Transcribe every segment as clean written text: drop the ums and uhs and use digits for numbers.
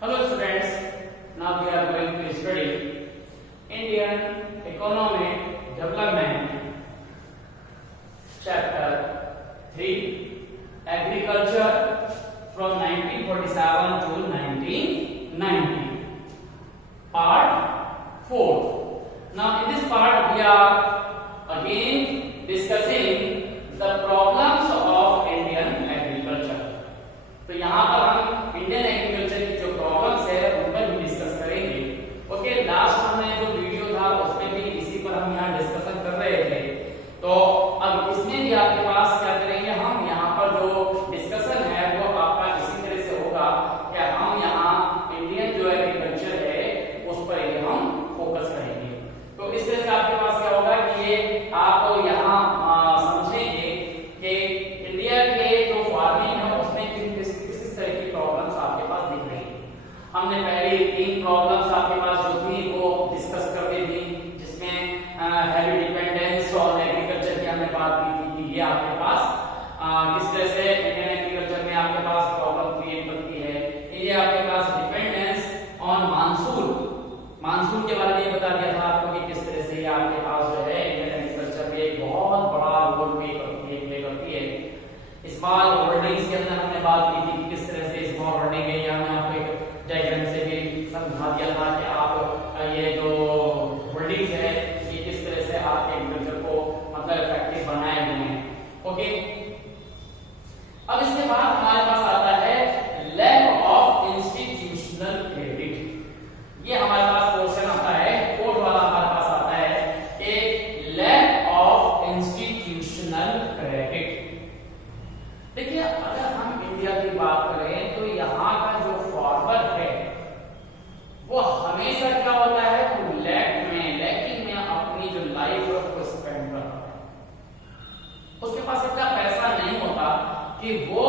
Hello students, now we are going to study Indian Economic Development Chapter 3 Agriculture from 1947 to 1990 Part 4. Now in this part we are again discussing the problems of Indian agriculture. तो यहाँ पर हम Indian agriculture की जो problems है उन पर भी डिस्कस करेंगे। ओके, लास्ट हमने जो वीडियो था उसमें भी इसी पर हम यहाँ डिस्कशन कर रहे थे। तो अब इसमें भी आपके पास क्या करेंगे, हम यहाँ पर जो डिस्कशन है वो आपका इसी तरह से होगा कि हम यहाँ इंडियन जो एग्रीकल्चर है उस पर ही हम फोकस करेंगे। तो इस तरह से आपके पास क्या होगा कि ये आप यहाँ समझेंगे कि इंडिया के जो फार्मिंग है उसमें किस तरह की प्रॉब्लम्स आपके पास दिख रही है। हमने पहले 3 प्रॉब्लम्स आपके पास जो थी वो डिस्कस कर दी थी, जिसमें हैवी डिपेंडेंस और एग्रीकल्चर की हमने बात की थी कि ये आपके पास किस तरह से इंडियन एग्रीकल्चर में आपके पास प्रॉब्लम क्रिएट करती है। ये आपके पास डिपेंडेंस ऑन मानसून के बारे में बता दिया था आपको कि किस तरह से ये आपके पास जो है इंडियन एग्रीकल्चर में एक बहुत बड़ा रोल प्ले करती है। स्मॉल होल्डिंग्स के अंदर हमने बात की थी कि किस तरह से स्मॉल होल्डिंग है, यहाँ मैं आपको एक डायग्राम से भी समझा दिया था कि आप ये जो होल्डिंग्स है ये किस तरह से आपके एग्रीकल्चर को मतलब इफेक्टिव बनाए हुए हैं। ओके, अब इसके बाद हमारे पास आता है लैक ऑफ इंस्टीट्यूशनल क्रेडिट। ये हमारे पास क्वेश्चन आता है, कोड वाला हमारे पास आता है कि लैक ऑफ इंस्टीट्यूशनल क्रेडिट। देखिए, अगर हम इंडिया की बात करें तो यहाँ का जो फार्मर है वो हमेशा क्या होता है, वो लैकिंग में अपनी जो लाइफ है उसको स्पेंड करता है। उसके पास इतना पैसा नहीं होता कि वो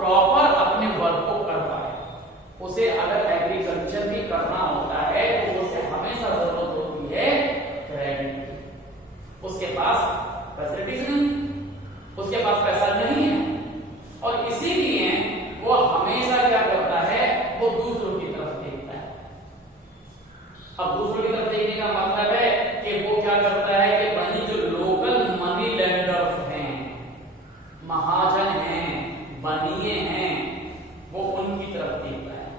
प्रॉपर अपने वर्क को कर पाए। उसे अगर एग्रीकल्चर भी करना होता है तो उसे हमेशा जरूरत होती है क्रेडिट की। उसके पास फैसिलिटीज नहीं, उसके पास पैसा नहीं है और इसीलिए वो हमेशा क्या करता है, वो दूसरों की तरफ देखता है। अब दूसरों की तरफ देखने का मतलब है कि वो क्या करता है कि वही जो लोकल मनी लेंडर्स हैं, महाजन हैं, बनिए हैं, वो उनकी तरफ देखता है।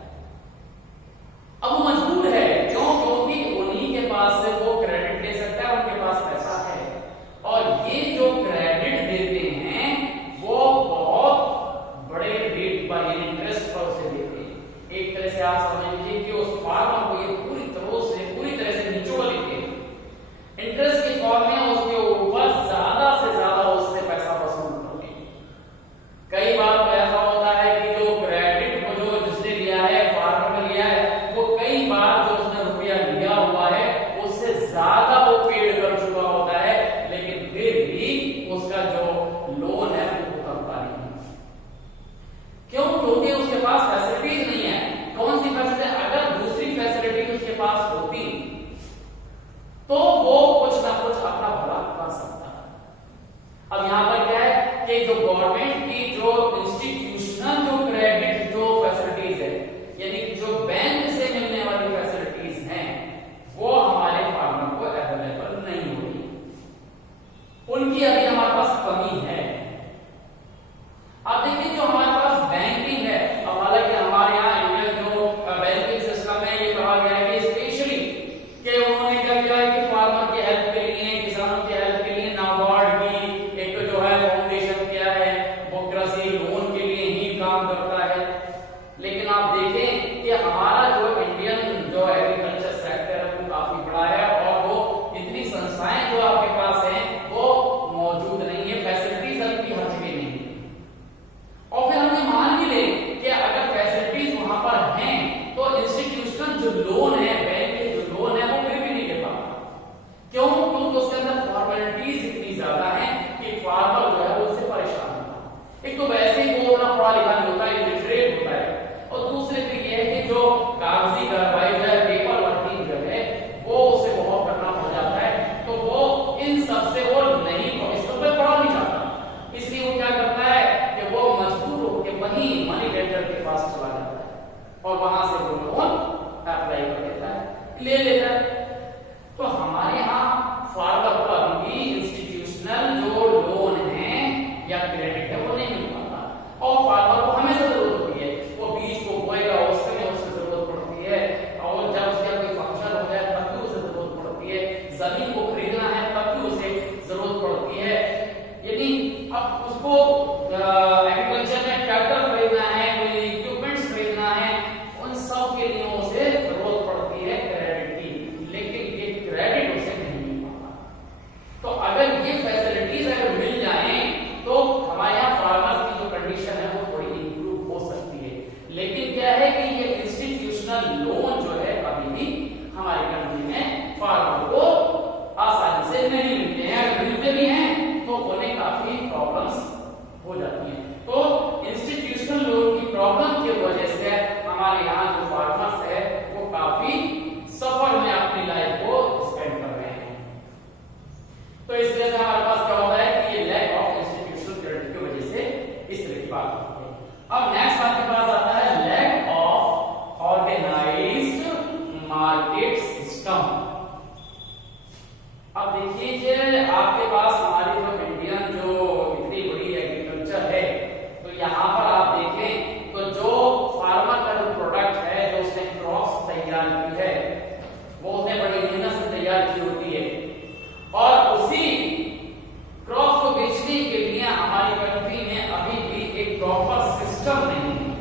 अब वो मजबूर है क्योंकि उन्हीं के पास से वो क्रेडिट ले सकता है, उनके पास पैसा है और ये जो क्रेडिट देते हैं वो बहुत बड़े रेट पर इंटरेस्ट पर उसे देते हैं। एक तरह से आप समझ लीजिए कि उस फार्मर को ये पूरी तरह से निचोड़ लेते हैं। इंटरेस्ट की फॉर्म में उसके ऊपर ज्यादा से ज्यादा उससे पैसा वसूल करते हैं। कई बार तो ऐसा होता है कि जो क्रेडिट को जो जिसने लिया है, फार्मर ने लिया है, वो कई बार जो उसने रुपया लिया हुआ है उससे ज्यादा वो पेड कर चुका होता है, लेकिन फिर भी उसका जो लोन है वो करता नहीं। क्यों? क्योंकि उसके पास फैसिलिटीज नहीं है। कौन सी फैसिलिटी? अगर दूसरी फैसिलिटी उसके पास होती तो वो कुछ ना कुछ अपना भला कर सकता है। अब यहां पर क्या है कि जो गवर्नमेंट की जो इंस्टीट्यूशनल जो क्रेडिट जो फैसिलिटीज है, यानी जो बैंक से मिलने वाली फैसिलिटीज हैं, वो हमारे फार्मर को अवेलेबल नहीं हो रही, उनकी अभी हमारे पास कमी है। आप देखिए, जो हमारे पास बैंकिंग है, अब हालांकि हमारे यहाँ इंडियन जो बैंकिंग सिस्टम है ये कहा गया है कि स्पेशली कि उन्होंने क्या किया है कि फार्मर की हेल्प के लिए, किसानों की हेल्प के लिए नाबार्ड की एक जो है फाउंडेशन किया है, वो कृषि लोन के लिए ही काम करता है। लेकिन आप देखें कि हमारा जो इंडियन जो एग्रीकल्चर सेक्टर है वो काफी बड़ा है और वो इतनी संस्थाएं जो आपके पास हैं वो मौजूद नहीं है, फैसिलिटीज अभी हर जगह नहीं है। और फिर हमने मान भी ले कि अगर फैसिलिटीज वहां पर हैं तो इंस्टीट्यूशनल जो लोन है, बैंक के जो लोन है वो फिर भी नहीं दे पाता। क्यों? क्योंकि उसके अंदर फॉर्मेलिटीज इतनी ज्यादा है कि फार्मर जो है वो उससे परेशान होता है। एक तो वैसे ही वो अपना पढ़ा लिखा नहीं होता है, इलिटरेट होता है, और दूसरे फिर ये है कि जो के लिए उसे जरूरत पड़ती है क्रेडिट की, लेकिन ये क्रेडिट उसे नहीं मिल पाता। तो अगर ये फैसिलिटीज अगर मिल जाए तो हमारे यहाँ फार्मर्स की जो कंडीशन है वो थोड़ी इंप्रूव हो सकती है। लेकिन क्या है कि ये इंस्टीट्यूशनल लोन जो है अभी भी हमारी कंट्री में फार्मर को आसानी से नहीं मिलते हैं, अगर मिलते भी हैं तो उन्हें काफी प्रॉब्लम्स हो जाती हैं। तो इंस्टीट्यूशनल लोन की प्रॉब्लम की वजह से हमारे यहाँ जो फार्मर्स है वो काफी सफर में अपनी लाइफ को स्पेंड कर रहे हैं। तो इस वजह से हमारे पास क्या होता है कि ये लैक ऑफ इंस्टीट्यूशनल क्रेडिट की वजह से इस तरह की बात होती है। अब नेक्स्ट आपके पास आता है lack of organised market system. अब देखिए आपके पास हमारी जो इंडियन जो इतनी बड़ी एग्रीकल्चर है, तो यहाँ पर आप देखें तो जो फार्मर का जो प्रोडक्ट है, जो उसने क्रॉप्स तैयार की है, वो उसने बड़ी मेहनत से तैयार की होती है और उसी क्रॉप को बेचने के लिए हमारी कंट्री में अभी भी एक प्रॉपर सिस्टम नहीं है।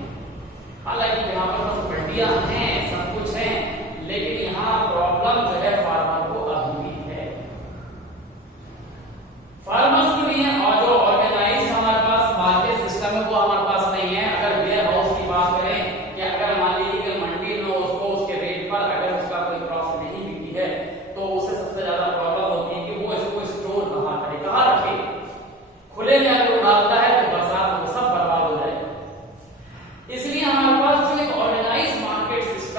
हालांकि यहाँ पर बस मंडियां हैं, सब कुछ है, लेकिन यहाँ प्रॉब्लम जो है फार्मर को अभी भी है। फार्मर्स के लिए और जो ऑर्गेनाइज्ड हमारे पास मार्केट सिस्टम है वो हमारे पास नहीं है। अगर वेयर हाउस की बात करें कि अगर मान लीजिए कि मंडी में उसको उसके रेट पर अगर उसका कोई क्रॉप नहीं बिकी है तो उसे सबसे ज्यादा प्रॉब्लम होती है कि वो इसको स्टोर कहाँ करे, कहाँ रखे। खुले में अगर वो डालता है तो बरसात में सब बर्बाद हो जाएगा। इसलिए हमारे पास जो एक ऑर्गेनाइज्ड मार्केट सिस्टम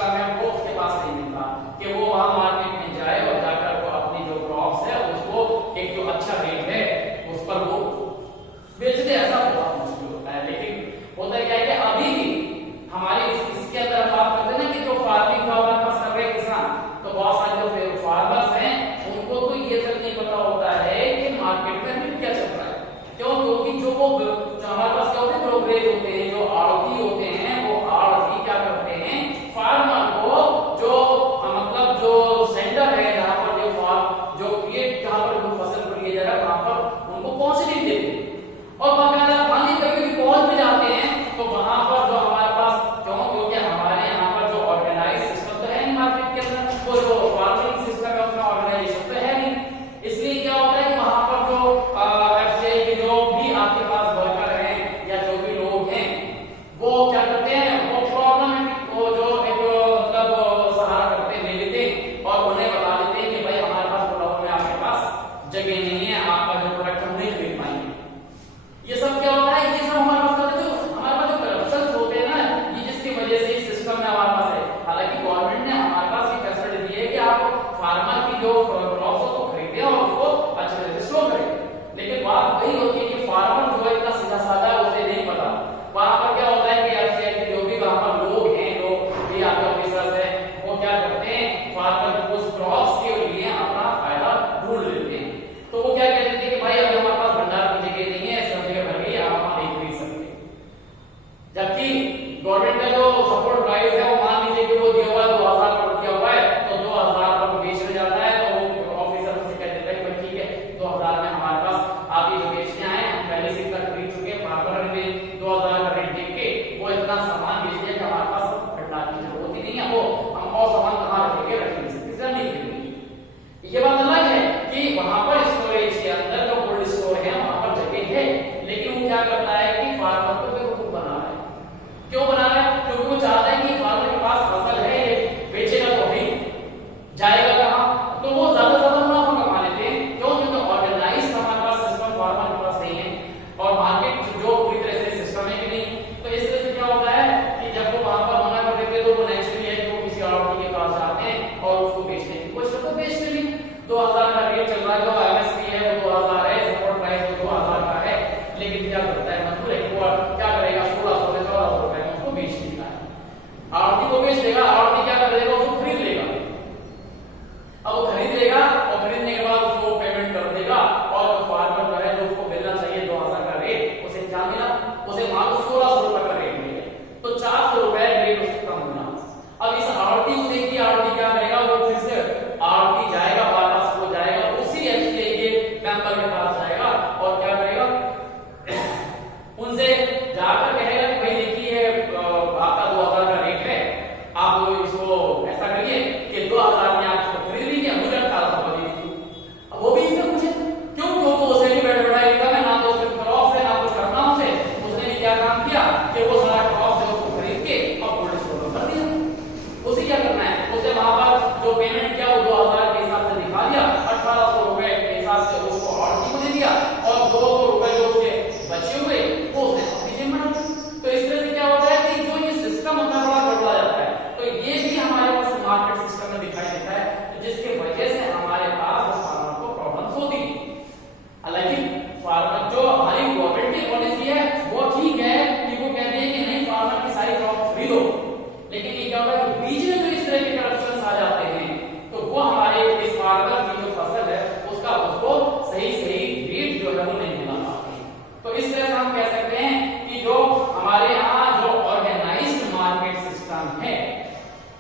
आप इसको ऐसा करिए कि 2000 में आप इसको खरीद लीजिए, मुझे 1800 का दे दीजिए। अब वो भी इसने पूछे क्यों, क्योंकि उसे भी बैठ बैठा इनकम है, ना तो उसके क्रॉप है ना कुछ करना उसे। उसने भी क्या काम किया कि वो सारा क्रॉप है उसको खरीद के और कोल्ड स्टोर में भर दिया। उसे क्या करना है, उसे वहां पर जो पेमेंट किया वो 2000 के हिसाब से दिखा दिया, 1800 रुपए के हिसाब से उसको आड़ती को दे दिया और 200 रुपए जो उसके बचे हुए वो उसने अपनी जेब में रख दिए। तो इस तरह से क्या होता है कि जो ये सिस्टम होता है बड़ा गड़बड़ा जाता है। तो ये भी हमारे पास मार्केट सिस्टम में दिखाई देता है, तो जिसके वजह से हमारे पास फार्मर को प्रॉब्लम्स होती है। हालांकि फार्मर जो हमारी गवर्नमेंट की पॉलिसी है वो ठीक है कि वो कहते हैं कि नहीं फार्मर की सारी क्रॉप खरीदो, लेकिन ये क्या होता है कि बीच में जो इस तरह के करप्शन आ जाते हैं तो वो हमारे इस फार्मर की जो फसल है उसका उसको सही रेट जो है वो नहीं मिला पाते। तो इस तरह से हम कह सकते हैं कि जो हमारे यहाँ जो ऑर्गेनाइज्ड मार्केट सिस्टम है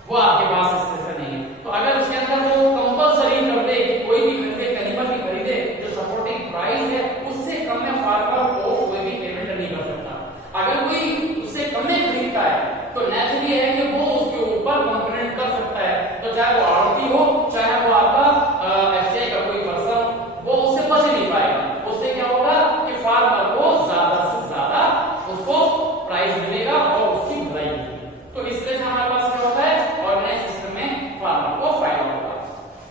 वो आपके पास इस तरह से नहीं है। तो अगर उसके अंदर वो कंपलसरी कर दे कि कोई भी खरीदे, करीबन भी खरीदे, जो सपोर्टिंग प्राइस है उससे कम में फार्मर को कोई भी पेमेंट नहीं कर सकता। अगर कोई उससे कम में खरीदता है तो नेचुरली है कि वो उसके ऊपर कंप्लेंट कर सकता है। तो चाहे वो आड़ती हो चाहे वो आपका एफसीआई का कोई पर्सन, वो उससे बच नहीं पाएगा। उससे क्या होगा कि फार्मर को ज्यादा से ज्यादा उसको प्राइस मिलेगा और उसकी भलाई होगी। तो इस तरह से हमारे पास क्या होता है ऑर्गेनाइज सिस्टम में फार्मर को फायदा होगा।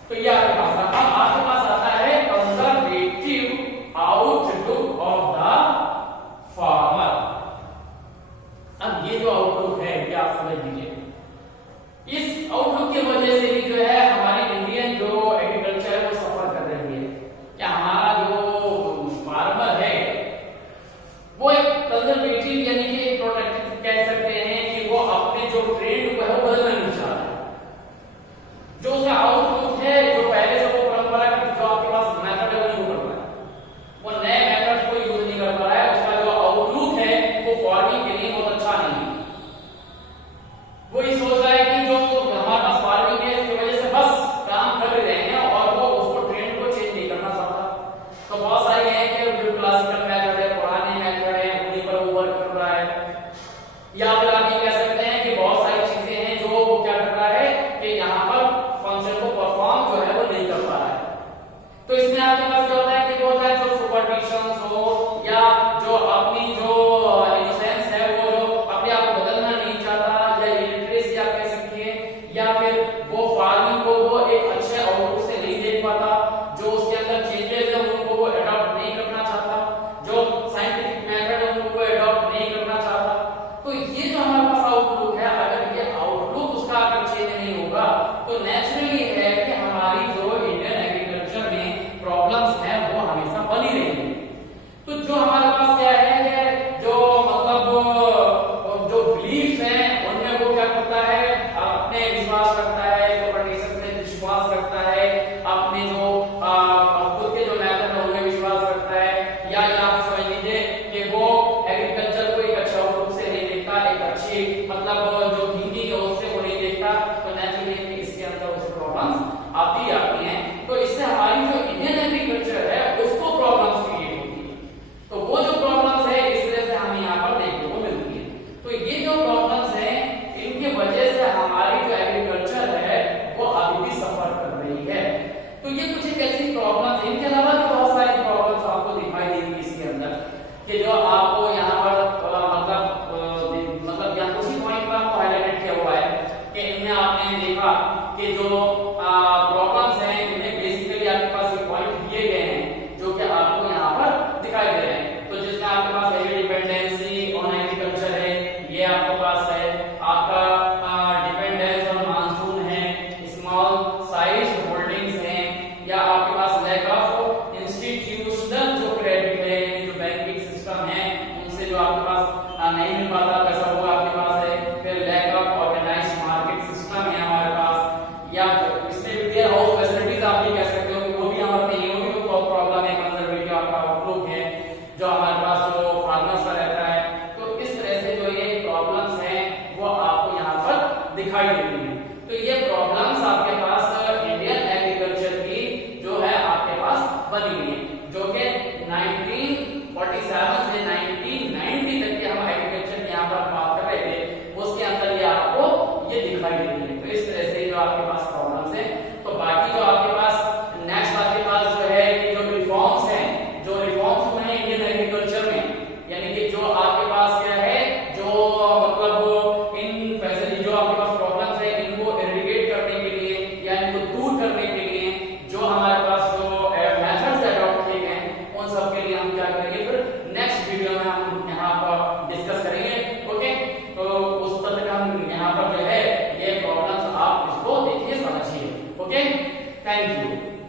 तो ये आपके पास आता है। आपके पास आता है conservative outlook of the farmer. अब ये जो आउटलुक है ये आप समझ लीजिए, इस आउटलुक की वजह से भी जो है हमारी इंडियन जो एग्रीकल्चर है वो सफर कर रही है। क्या हमारा जो फार्मर है वो एक कंजर्वेटिव यानी कि एक प्रोटेक्टिव कह सकते हैं कि वो अपने जो ट्रेंड को है वो बदलना नहीं चाह रहा। जो उसका आउटलुक है जो पहले से वो परंपरागत जो आपके पास मेथड है वो नहीं कर रहा है, वो नए मेथड को यूज नहीं कर पा रहा है। उसका जो आउटलुक है वो फार्मिंग के लिए बहुत अच्छा नहीं है। वो ये सोच रहा है कि जो हमारे पास फार्मिंग है इसकी वजह से बस काम कर रहे हैं और वो उसको ट्रेंड को चेंज नहीं करना चाहता। तो बहुत सारे हैं कि जो क्लासिकल मेथड है, पुराने मेथड है, उन्हीं पर वो वर्क कर रहा है। या फिर आप ये कह सकते हैं कि बहुत सारी चीजें हैं जो वो क्या कर रहा है कि यहाँ पर फंक्शन को परफॉर्म जो है वो नहीं कर पा रहा है। तो इसमें आपके पास क्या होता है कि वो होता है जो सुपरस्टिशन हो या जो अपनी जो इनोसेंस है वो जो अपने आप को बदलना नहीं चाहता, या इलिटरेसी आप कह सकते हैं, या फिर वो फार्मिंग को वो एक अच्छे आउटलुक से नहीं देख पाता, जो उसके अंदर चेंजेस है उनको वो अडॉप्ट नहीं करना चाहता, जो साइंटिफिक मेथड है उनको वो अडॉप्ट नहीं करना चाहता। तो ये जो हमारे पास आउटलुक है, अगर ये आउटलुक उसका अगर चेंज नहीं होगा तो नेचुरली है कि हमारी जो इंडियन एग्रीकल्चर में प्रॉब्लम्स हैं वो हमेशा बनी रहेंगी। तो जो हमारे पास क्या है कि जो मतलब जो बिलीफ है उनमें वो क्या करता है, अपने विश्वास रखता है, सुपरस्टिशन में विश्वास रखता है, अपने जो खुद के जो मेथड है उनमें विश्वास रखता है, या आप समझ लीजिए कि वो एग्रीकल्चर को एक अच्छा आउटलुक से नहीं देखता, एक अच्छी मतलब जो थिंकिंग है उससे वो नहीं देखता। तो नेचुरली इसके अंदर उसे प्रॉब्लम्स आती हैं। तो इससे हमारी जो इंडियन एग्रीकल्चर है उसको प्रॉब्लम्स क्रिएट होती है। तो वो जो प्रॉब्लम्स है इस तरह से हमें यहाँ पर देखने को मिलती है। तो ये जो प्रॉब्लम्स हैं इनकी वजह से हमारी जो एग्रीकल्चर है वो अभी भी सफर कर रही है। तो ये कुछ एक ऐसी प्रॉब्लम्स, इनके अलावा भी बहुत सारी प्रॉब्लम्स आपको दिखाई देंगी इसके अंदर, कि जो आपको यहाँ पर मतलब यहाँ कुछ ही पॉइंट पर आपको हाईलाइट किया हुआ है कि इनमें आपने देखा कि जो प्रॉब्लम्स हैं इनमें बेसिकली आपके पास ये पॉइंट दिए गए हैं जो कि आपको यहाँ पर दिखाई दे रहे हैं। तो जिसमें आपके पास हेवी डिपेंडेंसी ऑन एग्रीकल्चर है, ये आपके पास है, आपका डिपेंडेंस ऑन मानसून है, स्मॉल साइज होल्डिंग्स हैं, या आपके पास लैक ऑफ इंस्टीट्यूशनल जो क्रेडिट है जो बैंकिंग सिस्टम है उनसे जो आपके पास नहीं मिल पाता पैसा वो आपके पास है। फिर lack of organised market system है हमारे पास, या इसमें वेयर हाउस फैसिलिटीज आप भी कह सकते हो कि वो भी हमारे पे ये भी तो प्रॉब्लम है। कंजर्वेटिव आपका आउटलुक है जो हमारे पास जो फार्मर्स का रहता है। तो इस तरह से जो ये प्रॉब्लम्स हैं वो आपको यहाँ पर दिखाई देती है। तो ये प्रॉब्लम्स आपके पास इंडियन एग्रीकल्चर की जो है आपके पास बनी हुई है, जो कि 1947 से 1990 तक के हम एग्रीकल्चर यहाँ पर बात कर रहे थे, उसके अंदर ये आपको ये दिखाई जो आपके पास प्रॉब्लम्स है। तो बाकी जो आपके पास नेक्स्ट आपके पास जो है कि जो रिफॉर्म्स हैं, जो रिफॉर्म्स हुए हैं इंडियन एग्रीकल्चर में, यानी कि जो आपके पास क्या है, जो मतलब इन फैसिलिटी जो आपके पास प्रॉब्लम्स है इनको एरिडिकेट करने के लिए या इनको दूर करने के लिए जो हमारे पास जो मेथड्स अडॉप्ट किए गए हैं उन सब के लिए हम क्या करेंगे फिर नेक्स्ट वीडियो में हम यहाँ पर डिस्कस करेंगे। ओके, तो उस तक हम यहाँ पर जो है ये प्रॉब्लम्स आप इसको देखिए समझिए। Okay, thank you.